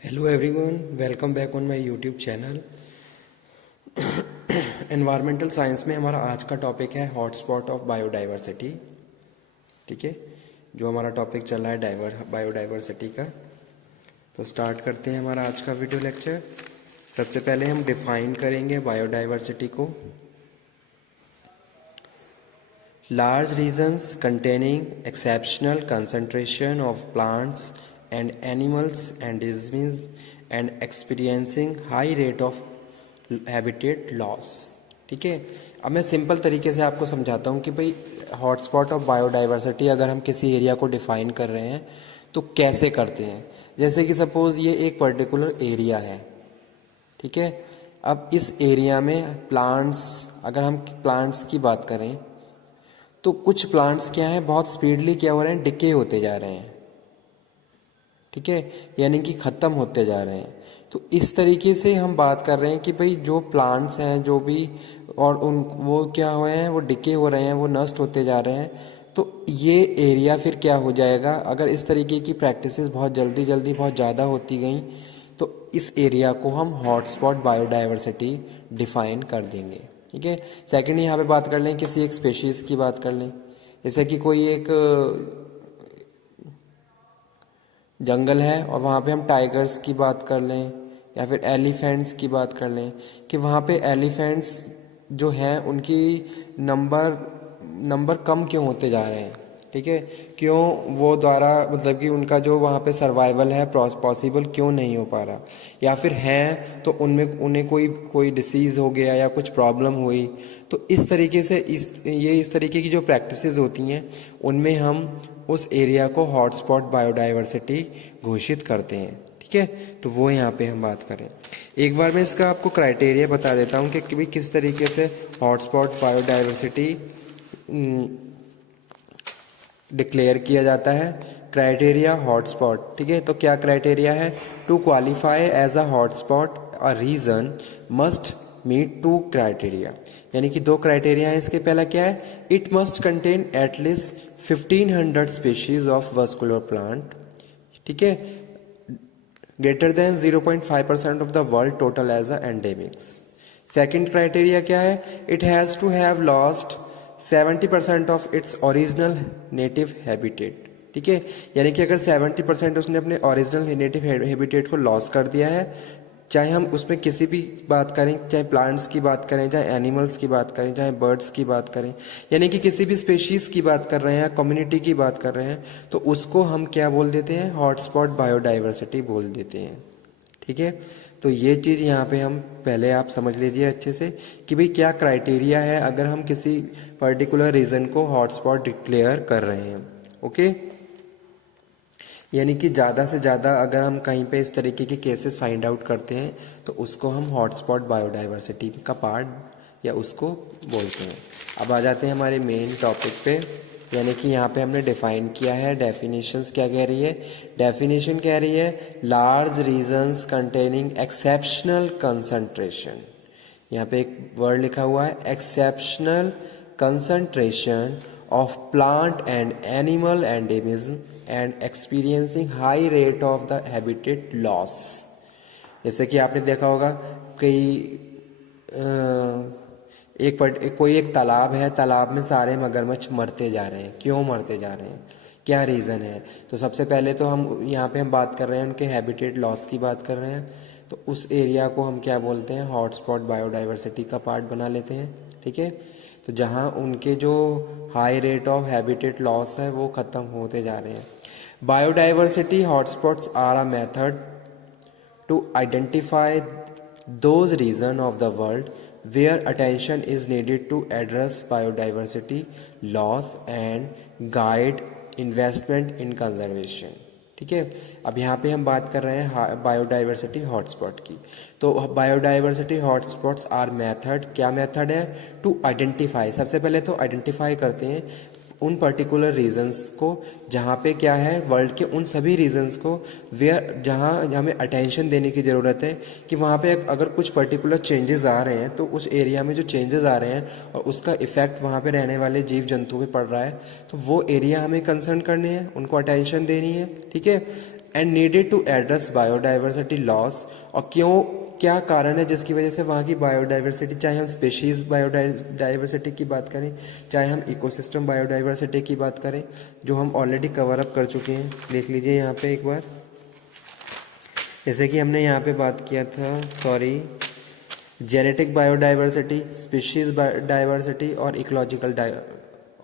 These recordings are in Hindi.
Hello everyone, welcome back on my YouTube channel. Environmental science में हमारा आज का टॉपिक है हॉटस्पॉट ऑफ बायोडाइवर्सिटी। ठीक है, जो हमारा टॉपिक चल रहा है बायोडाइवर्सिटी का। तो स्टार्ट करते हैं हमारा आज का वीडियो लेक्चर। सबसे पहले हम डिफाइन करेंगे बायोडाइवर्सिटी को। Large regions containing exceptional concentration of plants and animals and organisms and experiencing high rate of habitat loss। ठीक है, अब मैं सिंपल तरीके से आपको समझाता हूँ कि भाई हॉटस्पॉट ऑफ बायोडाइवर्सिटी अगर हम किसी एरिया को डिफाइन कर रहे हैं तो कैसे करते हैं। जैसे कि सपोज ये एक पर्टिकुलर एरिया है, ठीक है। अब इस एरिया में प्लांट्स, अगर हम प्लांट्स की बात करें तो कुछ प्लांट्स क्या है, बहुत स्पीडली क्या हो रहे हैं, डिके होते जा रहे हैं। ठीक है, यानी कि ख़त्म होते जा रहे हैं। तो इस तरीके से हम बात कर रहे हैं कि भाई जो प्लांट्स हैं जो भी, और उन वो क्या हुए हैं, वो डिके हो रहे हैं, वो नष्ट होते जा रहे हैं। तो ये एरिया फिर क्या हो जाएगा, अगर इस तरीके की प्रैक्टिसेस बहुत जल्दी जल्दी बहुत ज़्यादा होती गई तो इस एरिया को हम हॉटस्पॉट बायोडाइवर्सिटी डिफाइन कर देंगे। ठीक है, सेकंड यहाँ पे बात कर लें, किसी एक स्पेशीज़ की बात कर लें। जैसे कि कोई एक जंगल है और वहाँ पे हम टाइगर्स की बात कर लें या फिर एलिफेंट्स की बात कर लें कि वहाँ पे एलिफेंट्स जो हैं उनकी नंबर कम क्यों होते जा रहे हैं। ठीक है, क्यों वो द्वारा मतलब कि उनका जो वहाँ पे सर्वाइवल है पॉसिबल क्यों नहीं हो पा रहा, या फिर हैं तो उनमें उन्हें कोई कोई डिसीज़ हो गया या कुछ प्रॉब्लम हुई। तो इस तरीके से इस तरीके की जो प्रैक्टिसेस होती हैं उनमें हम उस एरिया को हॉटस्पॉट बायोडाइवर्सिटी घोषित करते हैं। ठीक है, तो वो यहाँ पे हम बात करें। एक बार मैं इसका आपको क्राइटेरिया बता देता हूँ कि भाई किस तरीके से हॉटस्पॉट बायोडाइवर्सिटी डिक्लेयर किया जाता है। क्राइटेरिया हॉटस्पॉट, ठीक है, तो क्या क्राइटेरिया है, to qualify as a hotspot a region must meet two criteria, यानी कि दो क्राइटेरिया है इसके। पहला क्या है, it must contain at least 1500 species of vascular plant, ठीक है, greater than 0.5% of the world total as a endemics. Second criteria क्या है, it has to have lost 70% of its original native habitat. ठीक है, यानी कि अगर 70% उसने अपने ओरिजिनल नेटिव हैबिटेट को लॉस कर दिया है, चाहे हम उसमें किसी भी बात करें, चाहे प्लांट्स की बात करें, चाहे एनिमल्स की बात करें, चाहे बर्ड्स की बात करें, यानी कि किसी भी स्पेशीज़ की बात कर रहे हैं, कम्युनिटी की बात कर रहे हैं, तो उसको हम क्या बोल देते हैं, हॉटस्पॉट बायोडाइवर्सिटी बोल देते हैं। ठीक है, तो ये चीज़ यहाँ पे हम पहले आप समझ लीजिए अच्छे से कि भाई क्या क्राइटेरिया है अगर हम किसी पर्टिकुलर रीजन को हॉटस्पॉट डिक्लेयर कर रहे हैं। ओके, यानी कि ज़्यादा से ज़्यादा अगर हम कहीं पे इस तरीके के केसेस फाइंड आउट करते हैं तो उसको हम हॉटस्पॉट बायोडाइवर्सिटी का पार्ट या उसको बोलते हैं। अब आ जाते हैं हमारे मेन टॉपिक पे, यानी कि यहाँ पे हमने डिफाइन किया है। डेफिनेशंस क्या कह रही है, डेफिनेशन कह रही है large regions containing exceptional concentration. यहाँ पे एक वर्ड लिखा हुआ है, exceptional concentration of plant and animal endemism and experiencing high rate of the habitat loss. जैसे कि आपने देखा होगा कई कोई एक तालाब है, तालाब में सारे मगरमच्छ मरते जा रहे हैं, क्यों मरते जा रहे हैं, क्या रीज़न है। तो सबसे पहले तो हम यहाँ पे हम बात कर रहे हैं उनके हैबिटेट लॉस की बात कर रहे हैं, तो उस एरिया को हम क्या बोलते हैं, हॉटस्पॉट बायोडाइवर्सिटी का पार्ट बना लेते हैं। ठीक है, तो जहाँ उनके जो high rate of habitat loss है वो ख़त्म होते जा रहे हैं। Biodiversity hotspots are a method to identify those regions of the world where attention is needed to address biodiversity loss and guide investment in conservation। ठीक है, अब यहाँ पे हम बात कर रहे हैं बायोडाइवर्सिटी हॉटस्पॉट की। तो बायोडाइवर्सिटी हॉटस्पॉट्स आर मेथड, क्या मेथड है, टू आइडेंटिफाई, सबसे पहले तो आइडेंटिफाई करते हैं उन पर्टिकुलर रीजन्स को जहाँ पे क्या है, वर्ल्ड के उन सभी रीजन्स को वेयर जहाँ हमें अटेंशन देने की ज़रूरत है कि वहाँ पे अगर कुछ पर्टिकुलर चेंजेस आ रहे हैं तो उस एरिया में जो चेंजेस आ रहे हैं और उसका इफ़ेक्ट वहाँ पे रहने वाले जीव जंतु पे पड़ रहा है, तो वो एरिया हमें कंसर्न करने हैं, उनको अटेंशन देनी है। ठीक है, and needed to address biodiversity loss. और क्यों, क्या कारण है जिसकी वजह से वहाँ की बायोडाइवर्सिटी, चाहे हम स्पेशीज बायोडाइवर्सिटी की बात करें, चाहे हम इकोसिस्टम बायोडाइवर्सिटी की बात करें, जो हम ऑलरेडी कवर अप कर चुके हैं। देख लीजिए यहाँ पे एक बार, जैसे कि हमने यहाँ पे बात किया था, जेनेटिक बायोडाइवर्सिटी, स्पीशीज डाइवर्सिटी और इकोलॉजिकल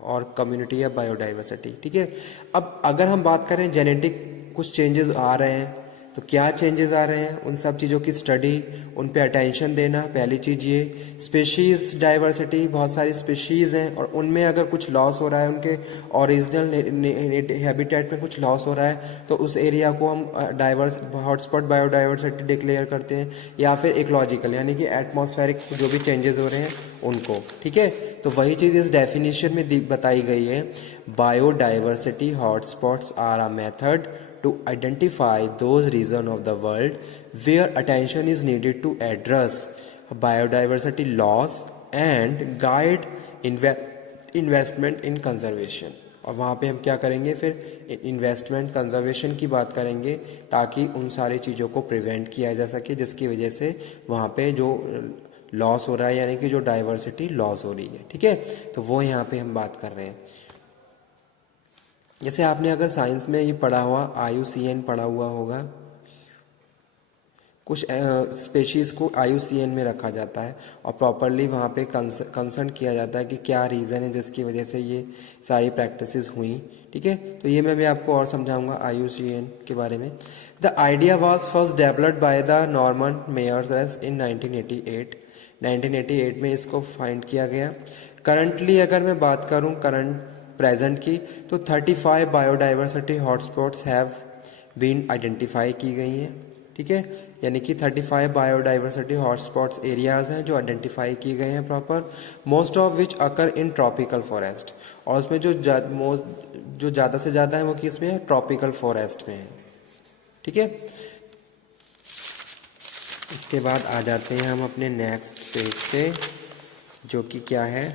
और कम्युनिटी या बायोडाइवर्सिटी। ठीक है, अब अगर हम बात करें जेनेटिक कुछ चेंजेस आ रहे हैं, तो क्या चेंजेस आ रहे हैं, उन सब चीज़ों की स्टडी, उन पे अटेंशन देना, पहली चीज़ ये। स्पीशीज़ डाइवर्सिटी, बहुत सारी स्पीशीज़ हैं और उनमें अगर कुछ लॉस हो रहा है, उनके ओरिजिनल हैबिटेट में कुछ लॉस हो रहा है, तो उस एरिया को हम डाइवर्स हॉटस्पॉट बायोडाइवर्सिटी डिक्लेयर करते हैं, या फिर इकोलॉजिकल यानी कि एटमॉस्फेरिक जो भी चेंजेस हो रहे हैं उनको। ठीक है, तो वही चीज़ इस डेफिनेशन में बताई गई है। Biodiversity hotspots are a method to identify those regions of the world where attention is needed to address biodiversity loss and guide investment in conservation। और वहाँ पे हम क्या करेंगे, फिर इन्वेस्टमेंट कंजर्वेशन की बात करेंगे, ताकि उन सारी चीज़ों को प्रिवेंट किया जा सके जिसकी वजह से वहाँ पे जो लॉस हो रहा है, यानी कि जो डाइवर्सिटी लॉस हो रही है। ठीक है, तो वो यहाँ पे हम बात कर रहे हैं। जैसे आपने अगर साइंस में ये पढ़ा हुआ, IUCN पढ़ा हुआ होगा, कुछ स्पेशीज़ को IUCN में रखा जाता है और प्रॉपरली वहाँ पे कंसर्न किया जाता है कि क्या रीज़न है जिसकी वजह से ये सारी प्रैक्टिसेस हुई। ठीक है, तो ये मैं भी आपको और समझाऊंगा IUCN के बारे में। The idea was first developed by the Norman Myers in 1988। 1988 में इसको फाइंड किया गया। करंटली अगर मैं बात करूँ प्रेजेंट की, तो 35 biodiversity hotspots have been identify की गई हैं। ठीक है, यानी कि 35 बायोडाइवर्सिटी हॉटस्पॉट्स एरियाज हैं जो आइडेंटिफाई किए गए हैं proper, most of which occur in tropical forest. और उसमें जो ज़्यादा से ज़्यादा है वो किस में है, ट्रॉपिकल फॉरेस्ट में है। ठीक है, उसके बाद आ जाते हैं हम अपने नेक्स्ट पेज पे, जो कि क्या है,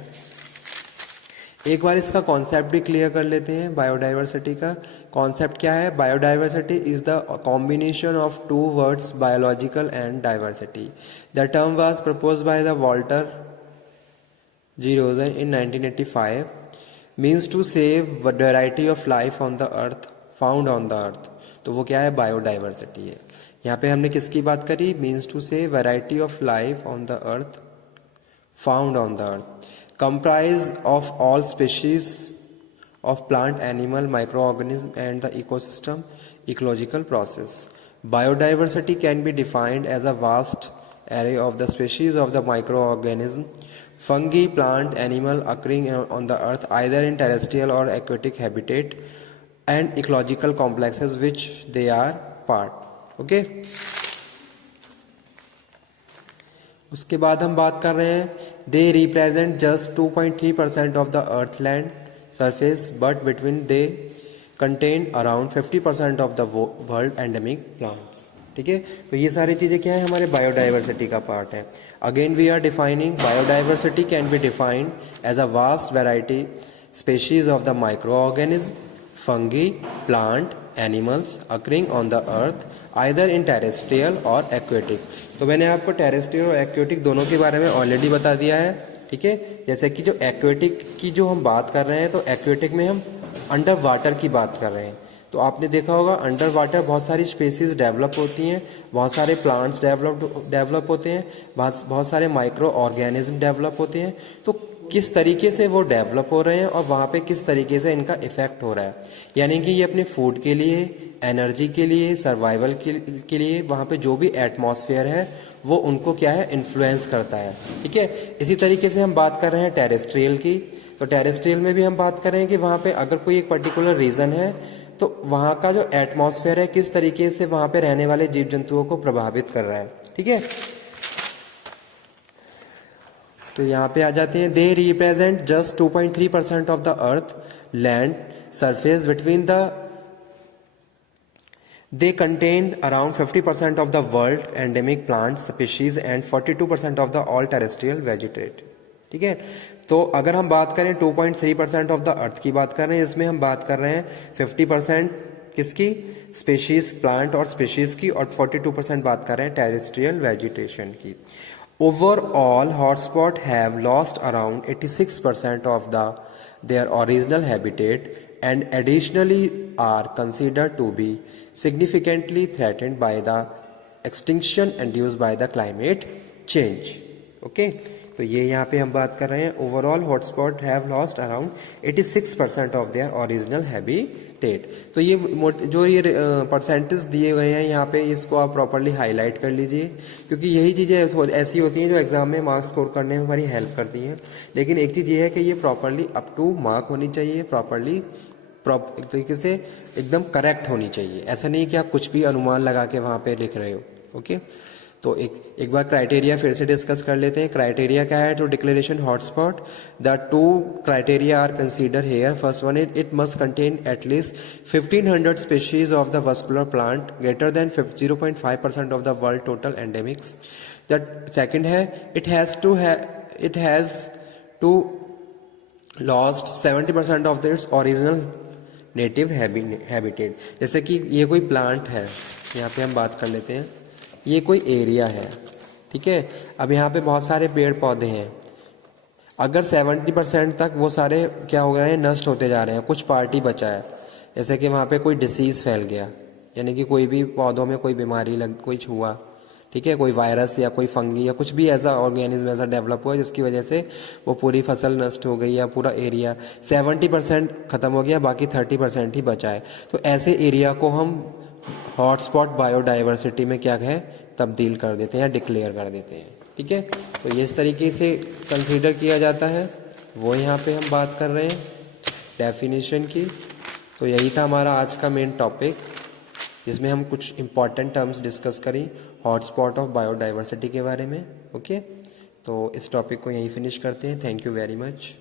एक बार इसका कॉन्सेप्ट भी क्लियर कर लेते हैं। बायोडाइवर्सिटी का कॉन्सेप्ट क्या है, biodiversity is the combination of two words, biological and diversity. The term was proposed by the Walter G Rosen in 1985, means to save variety of life on the earth found on the earth. तो वो क्या है, बायोडाइवर्सिटी है। यहाँ पे हमने किसकी बात करी, means to save variety of life on the earth found on the earth, comprise of all species of plant, animal, microorganism and the ecosystem ecological process. Biodiversity can be defined as a vast array of the species of the microorganism, fungi, plant, animal occurring on the earth either in terrestrial or aquatic habitat and ecological complexes which they are part. Okay? उसके बाद हम बात कर रहे हैं, they represent just 2.3% of the earth land surface, but between they contain around 50% of the world endemic plants. ठीक है, तो ये सारी चीज़ें क्या है, हमारे बायोडाइवर्सिटी का पार्ट है। Again we are defining biodiversity can be defined as a vast variety species of the micro organism, fungi, plant, animals occurring on the earth either in terrestrial और एक्वेटिक। तो मैंने आपको टेरेस्ट्रियल और एक्वेटिक दोनों के बारे में ऑलरेडी बता दिया है। ठीक है, जैसे कि जो एक्वेटिक की जो हम बात कर रहे हैं, तो एक्वेटिक में हम अंडर वाटर की बात कर रहे हैं। तो आपने देखा होगा अंडर वाटर बहुत सारी स्पेसीज डेवलप होती हैं, बहुत सारे प्लांट्स डेवलप होते हैं, बहुत सारे माइक्रो ऑर्गेनिज्म डेवलप होते हैं। तो किस तरीके से वो डेवलप हो रहे हैं और वहाँ पे किस तरीके से इनका इफेक्ट हो रहा है, यानी कि ये अपने फूड के लिए, एनर्जी के लिए, सर्वाइवल के लिए वहाँ पे जो भी एटमॉस्फेयर है वो उनको क्या है, इन्फ्लुएंस करता है। ठीक है, इसी तरीके से हम बात कर रहे हैं टेरेस्ट्रियल की। तो टेरेस्ट्रियल में भी हम बात कर रहे हैं कि वहाँ पे अगर कोई एक पर्टिकुलर रीजन है, तो वहाँ का जो एटमॉस्फेयर है किस तरीके से वहाँ पे रहने वाले जीव जंतुओं को प्रभावित कर रहा है। ठीक है, तो यहाँ पे आ जाते हैं, they represent just 2.3% of the earth land surface between the they contain around 50% of the world endemic plant species and 42% of the all terrestrial vegetate. ठीक है, तो अगर हम बात करें 2.3% ऑफ द अर्थ की बात कर रहे हैं, इसमें हम बात कर रहे हैं 50% किसकी? स्पेशीज प्लांट और स्पेशीज की, और 42% बात कर रहे हैं टेरेस्ट्रियल वेजिटेशन की। Overall hotspot have lost around 86% of the their original habitat and additionally are considered to be significantly threatened by the extinction induced by the climate change. Okay, तो ये यहाँ पे हम बात कर रहे हैं overall hotspot have lost around 86% of their original habitat. तो ये जो ये परसेंटेज दिए गए हैं यहाँ पे, इसको आप प्रॉपरली हाईलाइट कर लीजिए, क्योंकि यही चीज़ें ऐसी होती हैं जो एग्जाम में मार्क्स स्कोर करने में हमारी हेल्प करती हैं। लेकिन एक चीज़ ये है कि ये प्रॉपरली अप टू मार्क होनी चाहिए, प्रॉपरली एक तरीके से एकदम करेक्ट होनी चाहिए। ऐसा नहीं कि आप कुछ भी अनुमान लगा के वहाँ पे लिख रहे हो। ओके, तो एक बार क्राइटेरिया फिर से डिस्कस कर लेते हैं। क्राइटेरिया क्या है to declaration hotspot? The two criteria are consider here. First one is it must contain at least 1500 species of the vascular plant greater than 0.5% of the world total endemics. The second है it has to lost 70% of its original native habitat. जैसे कि ये कोई प्लांट है, यहाँ पे हम बात कर लेते हैं, ये कोई एरिया है, ठीक है। अब यहाँ पे बहुत सारे पेड़ पौधे हैं, अगर 70% तक वो सारे क्या हो गए हैं, नष्ट होते जा रहे हैं, कुछ पार्टी बचा है, जैसे कि वहाँ पे कोई डिसीज़ फैल गया, यानी कि कोई भी पौधों में कोई बीमारी लग कुछ हुआ, ठीक है, कोई वायरस या कोई फंगी या कुछ भी ऐसा ऑर्गेनिज्म ऐसा डेवलप हुआ जिसकी वजह से वो पूरी फसल नष्ट हो गई या पूरा एरिया 70% ख़त्म हो गया, बाकी 30% ही बचा है। तो ऐसे एरिया को हम हॉटस्पॉट बायोडाइवर्सिटी में क्या है, तब्दील कर देते हैं या डिक्लेयर कर देते हैं, ठीक है। तो ये इस तरीके से कंसीडर किया जाता है, वो यहाँ पे हम बात कर रहे हैं डेफिनेशन की। तो यही था हमारा आज का मेन टॉपिक, जिसमें हम कुछ इंपॉर्टेंट टर्म्स डिस्कस करें हॉटस्पॉट ऑफ बायोडाइवर्सिटी के बारे में। ओके, तो इस टॉपिक को यहीं फिनिश करते हैं। Thank you very much.